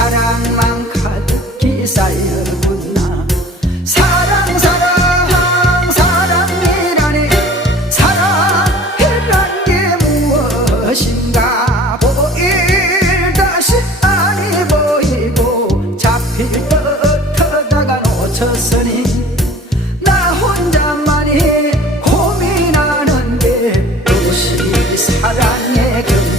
사랑만 가득히 쌓여붙나. 사랑 사랑 사랑이라니 사랑이란 게 무엇인가 보일 듯이 아니 보이고 잡힐 듯 하다가 놓쳤으니 나 혼자만이 고민하는데 도시 사랑의 경